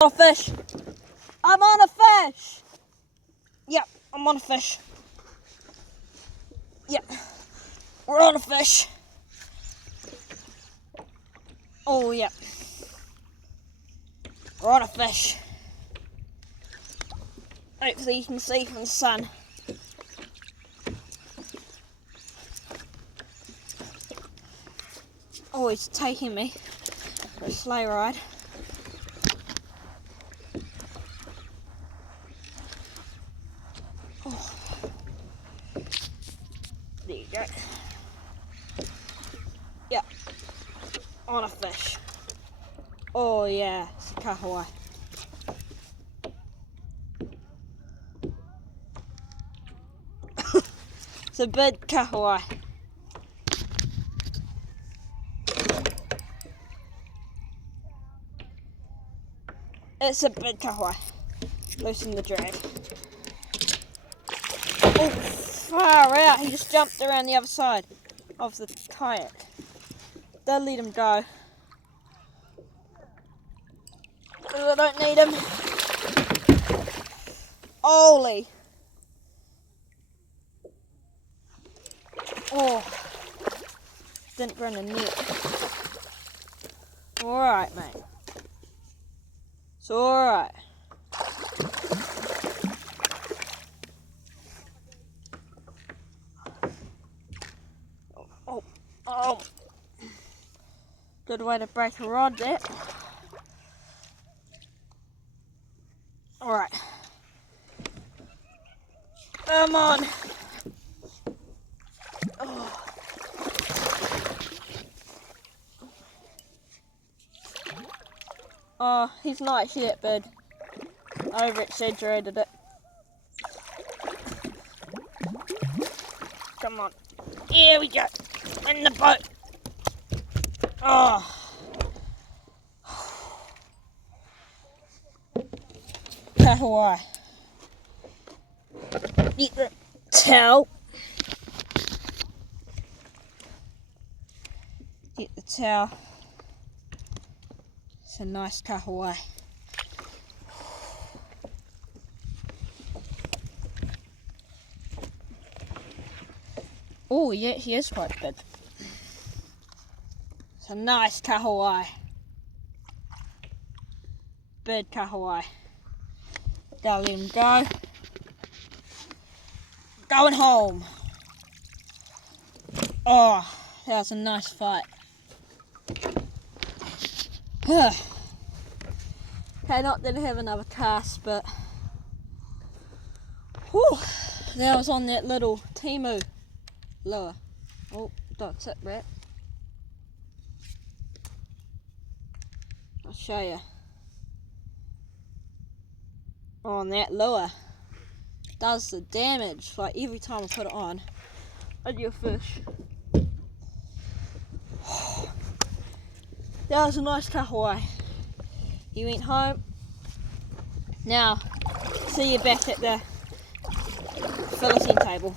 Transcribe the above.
On a fish. I'm on a fish. Yep, I'm on a fish. Yep, we're on a fish. Oh, yeah. We're on a fish. Hopefully you can see from the sun. Oh, he's taking me for a sleigh ride. Oh. There you go. Yeah, on a fish. Oh yeah, it's a kahawai. It's a big kahawai. It's a big kahawai. Loosen the drag. Oh, far out. He just jumped around the other side of the kayak. Don't let him go. I don't need him. Holy. Oh. Didn't run a net. Alright, mate. It's alright. Oh. Good way to break a rod there. Alright. Come on. Oh, he's not yet, bud. I over-exaggerated it. Come on. Here we go. In the boat. Oh. Kahawai. Get the towel. Get the towel. It's a nice kahawai. Oh yeah, he is quite big. It's a nice kahawai. Big kahawai. Gotta let him go. Going home. Oh, that was a nice fight. Not didn't have another cast, but whew, that was on that little Timu lure. Oh, that's it, Brett. I'll show you. On that lure, does the damage. Like every time I put it on your fish. That was a nice kahawai. He went home. Now, see you back at the filleting table.